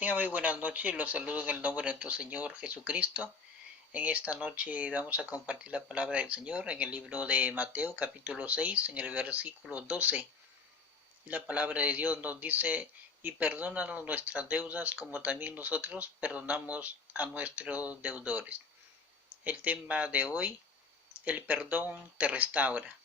Tenga muy buenas noches, los saludos en el nombre de nuestro Señor Jesucristo. En esta noche vamos a compartir la palabra del Señor en el libro de Mateo capítulo 6, en el versículo 12. Y la palabra de Dios nos dice, y perdónanos nuestras deudas como también nosotros perdonamos a nuestros deudores. El tema de hoy, el perdón te restaura.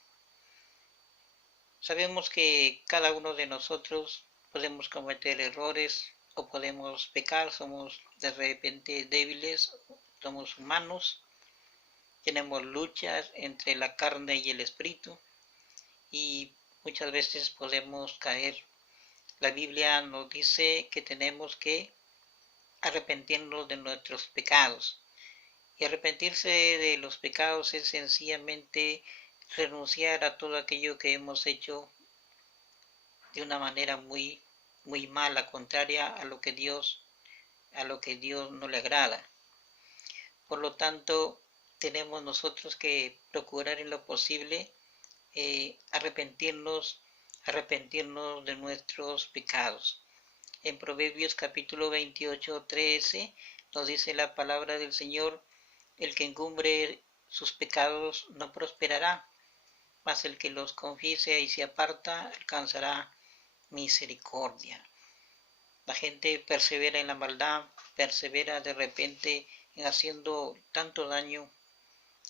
Sabemos que cada uno de nosotros podemos cometer errores o podemos pecar, somos de repente débiles, somos humanos, tenemos luchas entre la carne y el espíritu y muchas veces podemos caer. La Biblia nos dice que tenemos que arrepentirnos de nuestros pecados. Y arrepentirse de los pecados es sencillamente renunciar a todo aquello que hemos hecho de una manera muy mala, contraria a lo que Dios no le agrada. Por lo tanto, tenemos nosotros que procurar en lo posible arrepentirnos de nuestros pecados. En Proverbios capítulo 28:13 nos dice la palabra del Señor, el que encumbre sus pecados no prosperará, mas el que los confiese y se aparta alcanzará misericordia. La gente persevera en la maldad, persevera de repente en haciendo tanto daño,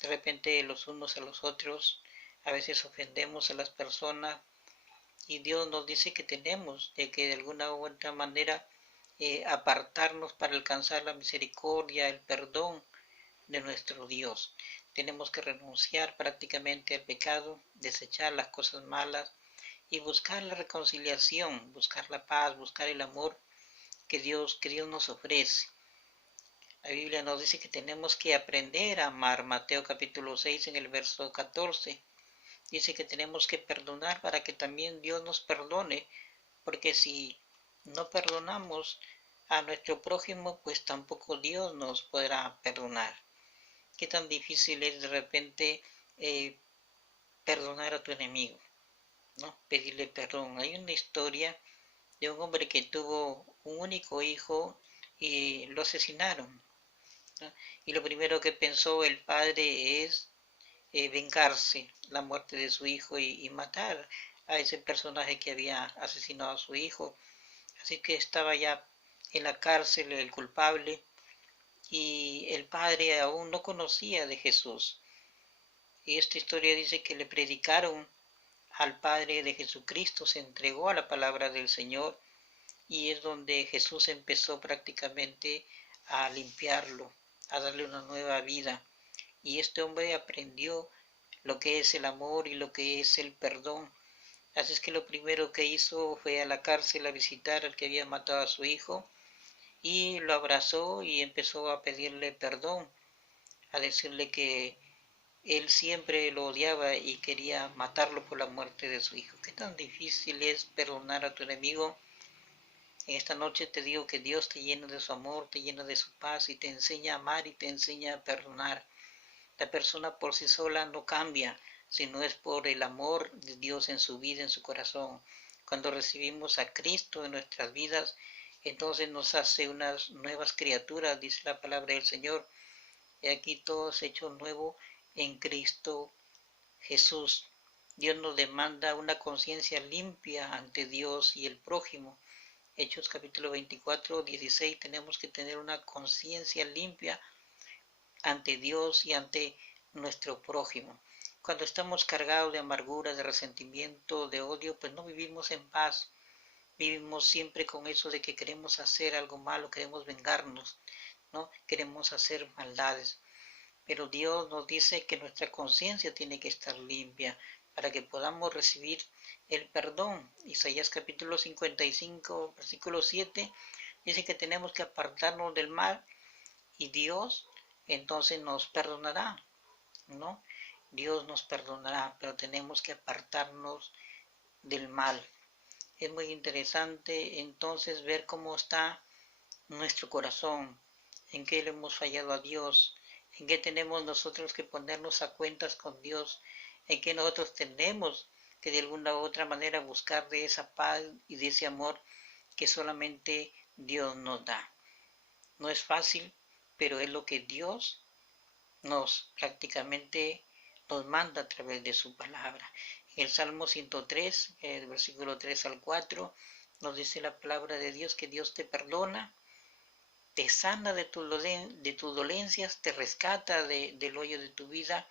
de repente los unos a los otros, a veces ofendemos a las personas y Dios nos dice que tenemos que de alguna u otra manera apartarnos para alcanzar la misericordia, el perdón de nuestro Dios. Tenemos que renunciar prácticamente al pecado, desechar las cosas malas y buscar la reconciliación, buscar la paz, buscar el amor que Dios nos ofrece. La Biblia nos dice que tenemos que aprender a amar. Mateo capítulo 6 en el verso 14 dice que tenemos que perdonar para que también Dios nos perdone, porque si no perdonamos a nuestro prójimo, pues tampoco Dios nos podrá perdonar. Qué tan difícil es de repente perdonar a tu enemigo, ¿no? Pedirle perdón. Hay una historia de un hombre que tuvo un único hijo y lo asesinaron, ¿no? Y lo primero que pensó el padre es vengarse la muerte de su hijo y matar a ese personaje que había asesinado a su hijo. Así que estaba ya en la cárcel el culpable y el padre aún no conocía de Jesús. Y esta historia dice que le predicaron al Padre de Jesucristo, se entregó a la palabra del Señor y es donde Jesús empezó prácticamente a limpiarlo, a darle una nueva vida. Y este hombre aprendió lo que es el amor y lo que es el perdón. Así es que lo primero que hizo fue a la cárcel a visitar al que había matado a su hijo y lo abrazó y empezó a pedirle perdón, a decirle que él siempre lo odiaba y quería matarlo por la muerte de su hijo. Qué tan difícil es perdonar a tu enemigo. En esta noche te digo que Dios te llena de su amor, te llena de su paz y te enseña a amar y te enseña a perdonar. La persona por sí sola no cambia, sino es por el amor de Dios en su vida, en su corazón. Cuando recibimos a Cristo en nuestras vidas, entonces nos hace unas nuevas criaturas, dice la palabra del Señor. Y aquí todo es hecho nuevo en Cristo Jesús. Dios nos demanda una conciencia limpia ante Dios y el prójimo. Hechos capítulo 24, 16, tenemos que tener una conciencia limpia ante Dios y ante nuestro prójimo. Cuando estamos cargados de amargura, de resentimiento, de odio, pues no vivimos en paz. Vivimos siempre con eso de que queremos hacer algo malo, queremos vengarnos, ¿no? Queremos hacer maldades. Pero Dios nos dice que nuestra conciencia tiene que estar limpia para que podamos recibir el perdón. Isaías capítulo 55, versículo 7, dice que tenemos que apartarnos del mal y Dios entonces nos perdonará, ¿no? Dios nos perdonará, pero tenemos que apartarnos del mal. Es muy interesante entonces ver cómo está nuestro corazón, en qué le hemos fallado a Dios, en qué tenemos nosotros que ponernos a cuentas con Dios, en qué nosotros tenemos que de alguna u otra manera buscar de esa paz y de ese amor que solamente Dios nos da. No es fácil, pero es lo que Dios nos prácticamente nos manda a través de su palabra. En el Salmo 103, el versículo 3 al 4, nos dice la palabra de Dios que Dios te perdona, te sana de tus dolencias, te rescata del hoyo de tu vida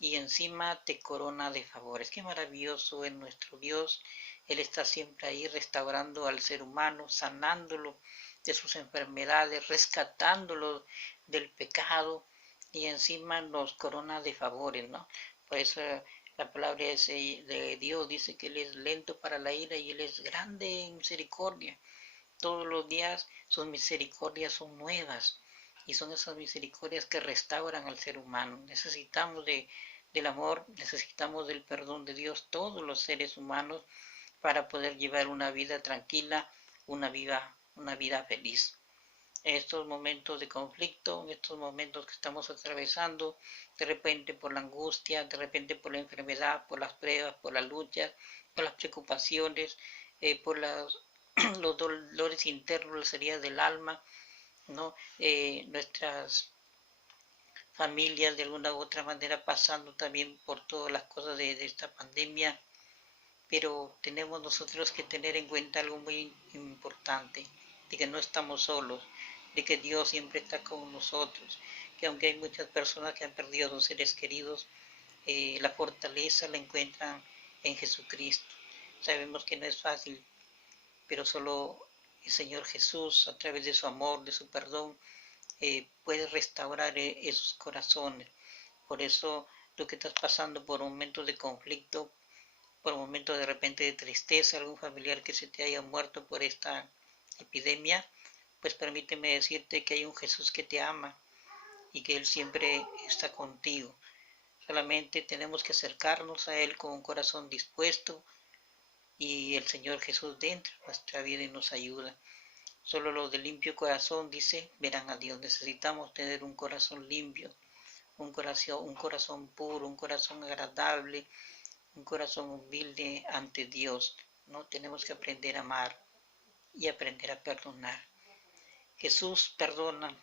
y encima te corona de favores. Qué maravilloso es nuestro Dios. Él está siempre ahí restaurando al ser humano, sanándolo de sus enfermedades, rescatándolo del pecado y encima nos corona de favores, ¿no? Por eso la palabra de Dios dice que Él es lento para la ira y Él es grande en misericordia. Todos los días sus misericordias son nuevas y son esas misericordias que restauran al ser humano. Necesitamos del amor, necesitamos del perdón de Dios, todos los seres humanos, para poder llevar una vida tranquila, una vida feliz. En estos momentos de conflicto, en estos momentos que estamos atravesando, de repente por la angustia, de repente por la enfermedad, por las pruebas, por las luchas, por las preocupaciones, por los dolores internos, las heridas del alma, ¿no? Nuestras familias de alguna u otra manera pasando también por todas las cosas de esta pandemia, pero tenemos nosotros que tener en cuenta algo muy importante, de que no estamos solos, de que Dios siempre está con nosotros, que aunque hay muchas personas que han perdido a sus seres queridos, la fortaleza la encuentran en Jesucristo. Sabemos que no es fácil, pero solo el Señor Jesús, a través de su amor, de su perdón, puede restaurar esos corazones. Por eso, tú que estás pasando por momentos de conflicto, por momentos de repente de tristeza, algún familiar que se te haya muerto por esta epidemia, pues permíteme decirte que hay un Jesús que te ama y que Él siempre está contigo. Solamente tenemos que acercarnos a Él con un corazón dispuesto y el Señor Jesús dentro de nuestra vida y nos ayuda. Solo los de limpio corazón, dice, verán a Dios. Necesitamos tener un corazón limpio, un corazón puro, un corazón agradable, un corazón humilde ante Dios. No tenemos que aprender a amar y aprender a perdonar. Jesús perdona,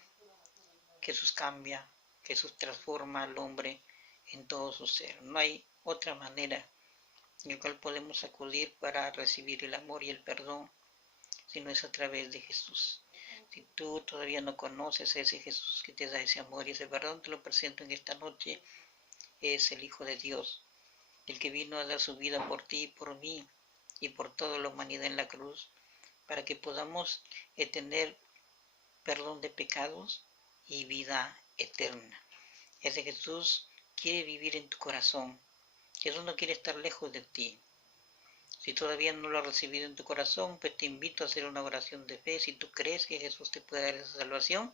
Jesús cambia, Jesús transforma al hombre en todo su ser. No hay otra manera en la cual podemos acudir para recibir el amor y el perdón, sino es a través de Jesús. Si tú todavía no conoces a ese Jesús que te da ese amor y ese perdón, te lo presento en esta noche. Es el Hijo de Dios, el que vino a dar su vida por ti y por mí y por toda la humanidad en la cruz, para que podamos tener perdón de pecados y vida eterna. Ese Jesús quiere vivir en tu corazón. Jesús no quiere estar lejos de ti. Si todavía no lo has recibido en tu corazón, pues te invito a hacer una oración de fe. Si tú crees que Jesús te puede dar esa salvación,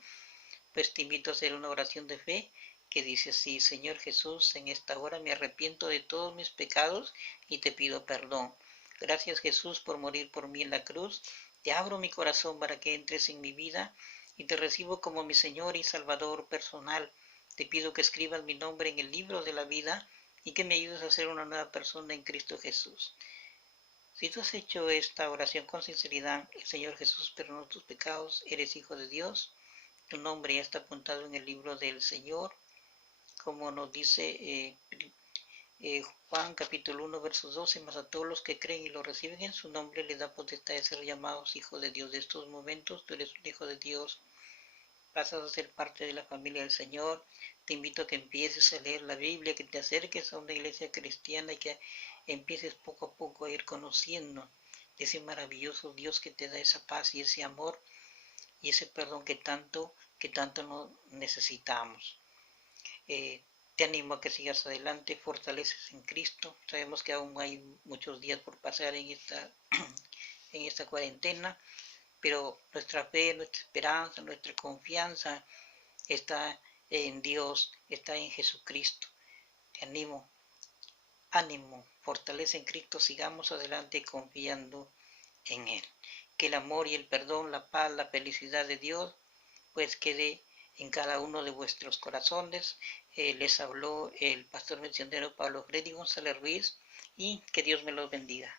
pues te invito a hacer una oración de fe que dice así: Señor Jesús, en esta hora me arrepiento de todos mis pecados y te pido perdón. Gracias Jesús por morir por mí en la cruz. Te abro mi corazón para que entres en mi vida y te recibo como mi Señor y Salvador personal. Te pido que escribas mi nombre en el libro de la vida y que me ayudes a ser una nueva persona en Cristo Jesús. Si tú has hecho esta oración con sinceridad, el Señor Jesús perdonó tus pecados, eres hijo de Dios, tu nombre ya está apuntado en el libro del Señor, como nos dice Juan capítulo 1 versos 12, más a todos los que creen y lo reciben en su nombre les da potestad de ser llamados hijos de Dios. De estos momentos tú eres un hijo de Dios, pasas a ser parte de la familia del Señor. Te invito a que empieces a leer la Biblia, que te acerques a una iglesia cristiana y que empieces poco a poco a ir conociendo ese maravilloso Dios que te da esa paz y ese amor y ese perdón que tanto necesitamos. Te animo a que sigas adelante, fortaleces en Cristo. Sabemos que aún hay muchos días por pasar en esta cuarentena, pero nuestra fe, nuestra esperanza, nuestra confianza está en Dios, está en Jesucristo. Te animo, ánimo, fortalece en Cristo, sigamos adelante confiando en Él. Que el amor y el perdón, la paz, la felicidad de Dios, pues quede en cada uno de vuestros corazones. Les habló el pastor misionero Pablo Freddy González Ruiz y que Dios me los bendiga.